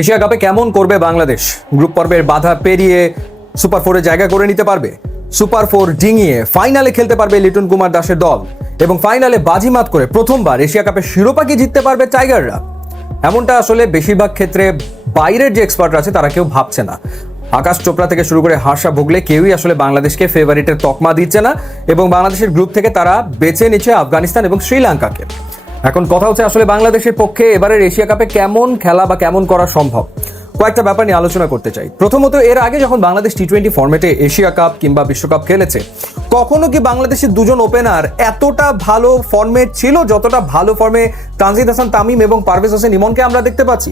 Asia কাপে কেমন করবে বাংলাদেশ? গ্রুপ পর্বের বাধা পেরিয়ে সুপার ফোরে জায়গা করে নিতে পারবে? সুপার ফোর ডিঙিয়ে ফাইনালে খেলতে পারবে লিটন কুমার দাসের দল এবং ফাইনালে বাজিমাত করে প্রথমবার এশিয়া কাপের শিরোপা কি জিততে পারবে টাইগাররা? এমনটা আসলে বেশিরভাগ ক্ষেত্রে বাইরের যে এক্সপার্টরা আছে তারা কেউ ভাবছে না। আকাশ চোপড়া থেকে শুরু করে হার্ষা ভোগলে কেউই আসলে বাংলাদেশকে ফেভারিটের তকমা দিচ্ছে না এবং বাংলাদেশের গ্রুপ থেকে তারা বেছে নিচ্ছে আফগানিস্তান এবং শ্রীলঙ্কাকে। এখন কথা হচ্ছে আসলে বাংলাদেশের পক্ষে এবারের এশিয়া কাপে কেমন খেলা বা কেমন করা সম্ভব। কয়েকটা ব্যাপার নিয়ে আলোচনা করতে চাই। প্রথমত, এর আগে যখন বাংলাদেশ টি-20 ফরম্যাটে এশিয়া কাপ কিংবা বিশ্বকাপ খেলেছে, কখনো কি বাংলাদেশের দুজন ওপেনার এতটা ভালো ফর্মে ছিল যতটা ভালো ফর্মে তানজিদ হাসান তামিম এবং পারভেজ হোসেন ইমনকে আমরা দেখতে পাচ্ছি?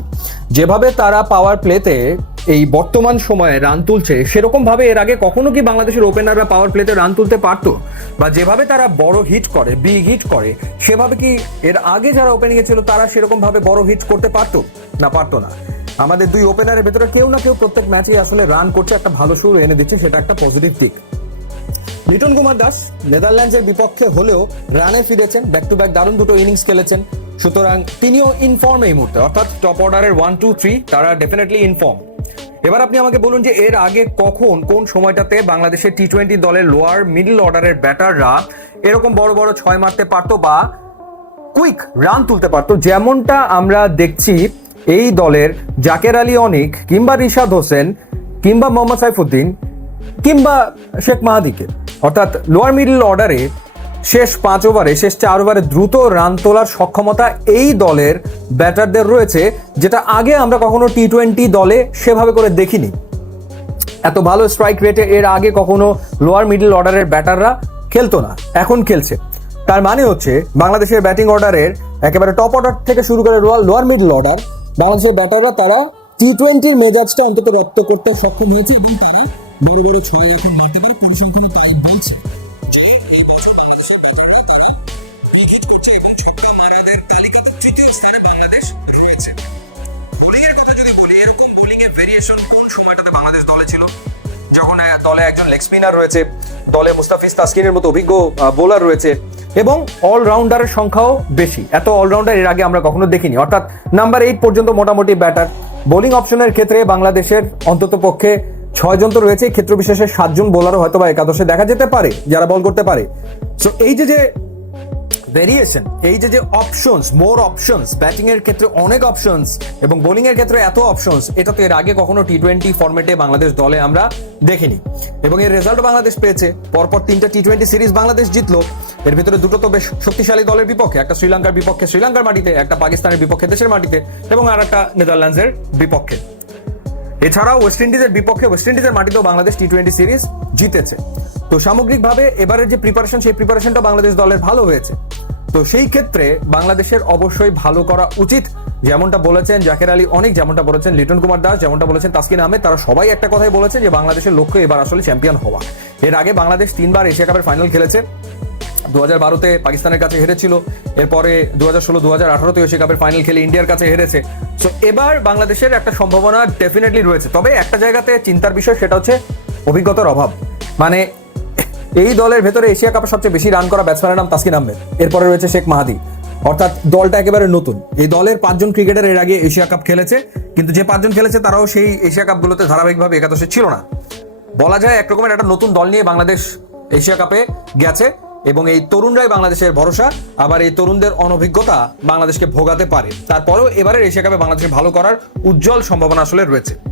যেভাবে তারা পাওয়ার প্লেতে এই বর্তমান সময়ে রান তুলছে, সেরকম ভাবে এর আগে কখনো কি বাংলাদেশের ওপেনাররা পাওয়ার প্লেতে রান তুলতে পারতো? বা যেভাবে তারা বড় হিট করে, বিগ হিট করে, সেভাবে কি এর আগে যারা ওপেনিং এ ছিল তারা সেরকম ভাবে বড় হিট করতে পারতো? না, পারতো না। আমাদের দুই ওপেনারের ভেতরে কেউ না কেউ প্রত্যেক ম্যাচে আসলে রান করছে, একটা ভালো শুরু এনে দিচ্ছে, সেটা একটা পজিটিভ দিক। লিটন কুমার দাস নেদারল্যান্ডসের বিপক্ষে হলেও রানে ফিরেছেন, ব্যাক টু ব্যাক দারুণ দুটো ইনিংস খেলেছেন, সুতরাং তিনিও ইনফর্ম এই মুহূর্তে, অর্থাৎ টপ অর্ডারের 1, 2, 3 তারা ডেফিনেটলি ইনফর্ম। এবার আপনি আমাকে বলুন যে এর আগে কখন কোন সময়টাতে বাংলাদেশের টি-20 দলের লোয়ার মিডল অর্ডারের ব্যাটাররা এরকম বড় বড় ছয় মারতে পারতো বা কুইক রান তুলতে পারতো, যেমনটা আমরা দেখছি এই দলের জাকের আলী অনিক কিংবা রিশাদ হোসেন কিংবা মোহাম্মদ সাইফুদ্দিন কিংবা শেখ মাহাদিকে। অর্থাৎ লোয়ার মিডল অর্ডারে শেষ 5 ওভারে, শেষ 4 ওভারে দ্রুত রান তোলার সক্ষমতা এই দলের ব্যাটারদের রয়েছে, যেটা আগে আমরা কখনো টি-20 দলে সেভাবে করে দেখিনি। এত ভালো স্ট্রাইক রেটে এর আগে কখনো লোয়ার মিডল অর্ডারের ব্যাটাররা খেলতো না, এখন খেলছে। তার মানে হচ্ছে বাংলাদেশের ব্যাটিং অর্ডারের একেবারে টপ অর্ডার থেকে শুরু করে লোয়ার মিডল অর্ডার, বাংলাদেশের ব্যাটাররা তারা টি-20 মেজাজটা অন্তত রপ্ত করতে সক্ষম হয়েছে এবং তারা বড় বড় ছয় এখন মারতে পারে। পরিসংখ্যানও তাই বলছে যে এই বছর বাংলাদেশের ব্যাটাররা তারা হিট করছে এবং ছক্কা মারাদের তালিকায় তৃতীয় স্থানে বাংলাদেশ রয়েছে। বোলিং এর কথা যদি বলি, এরকম বোলিং এর ভেরিয়েশন কোন সময়টাতে বাংলাদেশ দলে ছিল? যখন দলে একজন লেগ স্পিনার রয়েছে, দলে মুস্তাফিজ তাসকিনের মতো অভিজ্ঞ বোলার রয়েছে এবং অলরাউন্ডারের সংখ্যাও বেশি। এত অলরাউন্ডার এর আগে আমরা কখনো দেখিনি। অর্থাৎ নাম্বার 8 পর্যন্ত মোটামুটি ব্যাটার। বোলিং অপশনের ক্ষেত্রে বাংলাদেশের অন্তত পক্ষে 6 জন তো রয়েছে, ক্ষেত্র বিশেষে 7 জন বোলারও হয়তো বা একাদশে দেখা যেতে পারে যারা বল করতে পারে। সো এই যে ভেরিয়েশন, এই যে অপশনস, মোর অপশনস, ব্যাটিং এর ক্ষেত্রে অনেক অপশনস এবং বোলিং এর ক্ষেত্রে এত অপশনস, এটা তো এর আগে কখনো টি-20 ফরম্যাটে বাংলাদেশ দলে আমরা দেখিনি। এবং এর রেজাল্ট বাংলাদেশ পেয়েছে। পরপর 3টা টি-20 সিরিজ বাংলাদেশ জিতলো। এর ভিতরে দুটো তো বেশ শক্তিশালী দলের বিপক্ষে, একটা শ্রীলঙ্কার বিপক্ষে শ্রীলঙ্কার মাটিতে, একটা পাকিস্তানের বিপক্ষে দেশের মাটিতে এবং আর একটা নেদারল্যান্ডসের বিপক্ষে। এছাড়াও ওয়েস্ট ইন্ডিজের বিপক্ষে ওয়েস্ট ইন্ডিজের মাটিতেও বাংলাদেশ টি-20 সিরিজ জিতেছে। তো সামগ্রিকভাবে এবারের যে প্রিপারেশন, সেই প্রিপারেশনটা বাংলাদেশ দলের ভালো হয়েছে। তো সেই ক্ষেত্রে বাংলাদেশের অবশ্যই ভালো করা উচিত। যেমনটা বলেছেন জাকের আলী অনিক, যেমনটা বলেছেন লিটন কুমার দাস, যেমনটা বলেছেন তাসকিন আহমেদ, তারা সবাই একটা কথাই বলেছে যে বাংলাদেশের লক্ষ্য এবার আসলে চ্যাম্পিয়ন হওয়া। এর আগে বাংলাদেশ 3বার এশিয়া কাপের ফাইনাল খেলেছে। 2012-তে পাকিস্তানের কাছে হেরেছিল, এরপরে 2016, 2018-তে এশিয়া কাপের ফাইনাল খেলে ইন্ডিয়ার কাছে হেরেছে। সো এবার বাংলাদেশের একটা সম্ভাবনা ডেফিনেটলি রয়েছে। তবে একটা জায়গাতে চিন্তার বিষয়, সেটা হচ্ছে অভিজ্ঞতার অভাব। মানে এই দলের ভেতরে এশিয়া কাপে সবচেয়ে বেশি রান করা ব্যাটসম্যানের নাম তাসকিন আহমেদ, এরপরে রয়েছে শেখ মাহাদি। অর্থাৎ দলটা একেবারে নতুন। এই দলের 5 জন ক্রিকেটার এর আগে এশিয়া কাপ খেলেছে, কিন্তু যে 5 জন খেলেছে তারাও সেই এশিয়া কাপগুলোতে ধারাবাহিকভাবে একাদশে ছিল না। বলা যায় একরকমের একটা নতুন দল নিয়ে বাংলাদেশ এশিয়া কাপে গেছে এবং এই তরুণরাই বাংলাদেশের ভরসা। আবার এই তরুণদের অনভিজ্ঞতা বাংলাদেশকে ভোগাতে পারে। তারপরেও এবারের এশিয়া কাপে বাংলাদেশের ভালো করার উজ্জ্বল সম্ভাবনা আসলে রয়েছে।